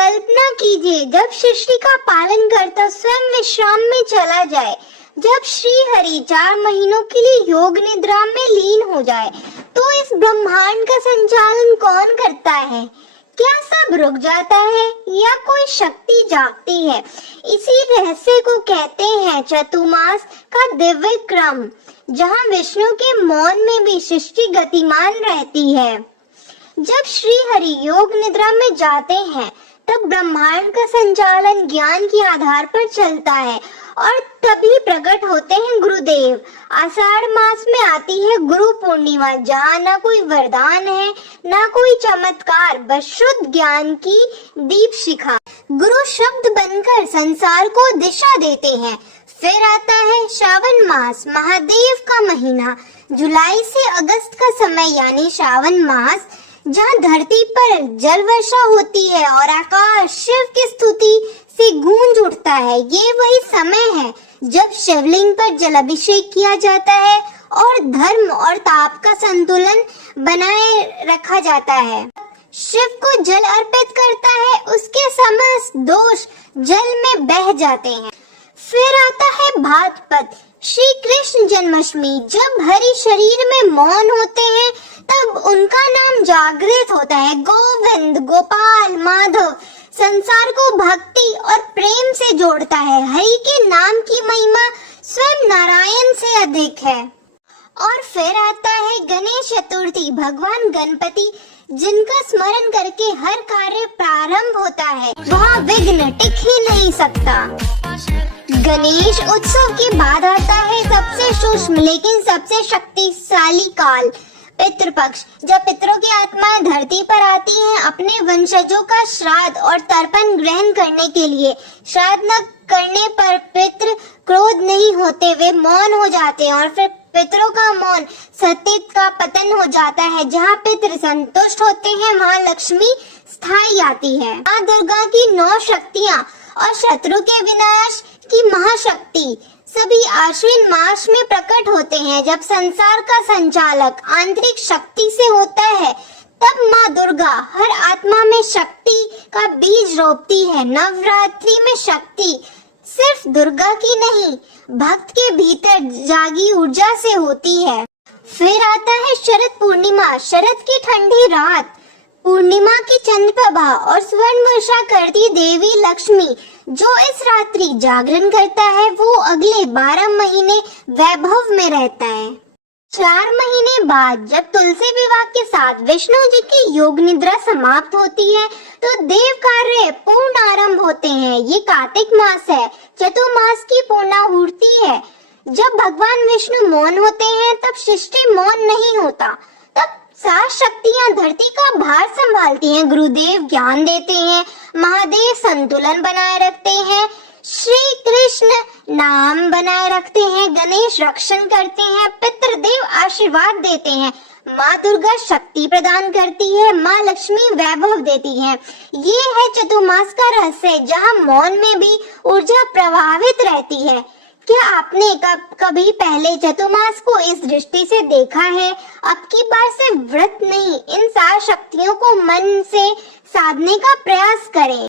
कल्पना कीजिए जब सृष्टि का पालन करता स्वयं विश्राम में चला जाए, जब श्री हरि 4 महीनों के लिए योग निद्रा में लीन हो जाए, तो इस ब्रह्मांड का संचालन कौन करता है? क्या सब रुक जाता है या कोई शक्ति जागती है? इसी रहस्य को कहते हैं चतुर्मास का दिव्य क्रम, जहाँ विष्णु के मौन में भी सृष्टि गतिमान रहती है। जब श्री हरि योग निद्रा में जाते हैं तब ब्रह्मांड का संचालन ज्ञान के आधार पर चलता है और तभी प्रकट होते हैं गुरुदेव। आषाढ़ मास में आती है गुरु पूर्णिमा, जहाँ न कोई वरदान है न कोई चमत्कार, बस शुद्ध ज्ञान की दीप शिखा गुरु शब्द बनकर संसार को दिशा देते हैं। फिर आता है श्रावण मास, महादेव का महीना, जुलाई से अगस्त का समय यानी श्रावण मास, जहाँ धरती पर जल वर्षा होती है और आकाश शिव की स्तुति से गूंज उठता है। ये वही समय है जब शिवलिंग पर जल अभिषेक किया जाता है और धर्म और ताप का संतुलन बनाए रखा जाता है। शिव को जल अर्पित करता है, उसके समस्त दोष जल में बह जाते हैं। फिर आता है भाद्रपद, श्री कृष्ण जन्माष्टमी, जब हरि शरीर में मौन होते हैं तब उनका नाम जागृत होता है। गोविंद, गोपाल, माधव संसार को भक्ति और प्रेम से जोड़ता है। हरि के नाम की महिमा स्वयं नारायण से अधिक है। और फिर आता है गणेश चतुर्थी, भगवान गणपति जिनका स्मरण करके हर कार्य प्रारंभ होता है, वहाँ विघ्न टिक ही नहीं सकता। गणेश उत्सव के बाद आता है सबसे सूक्ष्म लेकिन सबसे शक्तिशाली काल, पितृपक्ष, जब पितरों की आत्माएं धरती पर आती हैं अपने वंशजों का श्राद्ध और तर्पण ग्रहण करने के लिए। श्राद्ध न करने पर पितृ क्रोध नहीं होते, वे मौन हो जाते हैं और फिर पितरों का मौन सत्य का पतन हो जाता है। जहाँ पितृ संतुष्ट होते हैं वहाँ लक्ष्मी स्थायी आती है। माँ दुर्गा की 9 शक्तियाँ और शत्रु के विनाश की महाशक्ति सभी आश्विन मास में प्रकट होते हैं। जब संसार का संचालक आंतरिक शक्ति से होता है तब माँ दुर्गा हर आत्मा में शक्ति का बीज रोपती है। नवरात्रि में शक्ति सिर्फ दुर्गा की नहीं, भक्त के भीतर जागी ऊर्जा से होती है। फिर आता है शरद पूर्णिमा, शरद की ठंडी रात, पूर्णिमा की चंद्रप्रभा और स्वर्ण वर्षा करती देवी लक्ष्मी। जो इस रात्रि जागरण करता है वो अगले 12 महीने वैभव में रहता है। 4 महीने बाद जब तुलसी विवाह के साथ विष्णु जी की योग निद्रा समाप्त होती है तो देव कार्य पूर्ण आरंभ होते हैं। ये कार्तिक मास है, चतुर्मास की पूर्णाहुति है। जब भगवान विष्णु मौन होते हैं तब सृष्टि मौन नहीं होता, तब 7 शक्तियाँ धरती का भार संभालती हैं। गुरुदेव ज्ञान देते हैं, महादेव संतुलन बनाए रखते हैं, श्री कृष्ण नाम बनाए रखते हैं, गणेश रक्षण करते हैं, पितृदेव आशीर्वाद देते हैं, माँ दुर्गा शक्ति प्रदान करती है, माँ लक्ष्मी वैभव देती है। ये है चतुर्मास का रहस्य, जहाँ मौन में भी ऊर्जा प्रभावित रहती है। क्या आपने कभी पहले चतुर्मास को इस दृष्टि से देखा है? अब की बार से व्रत नहीं, इन 7 शक्तियों को मन से साधने का प्रयास करें।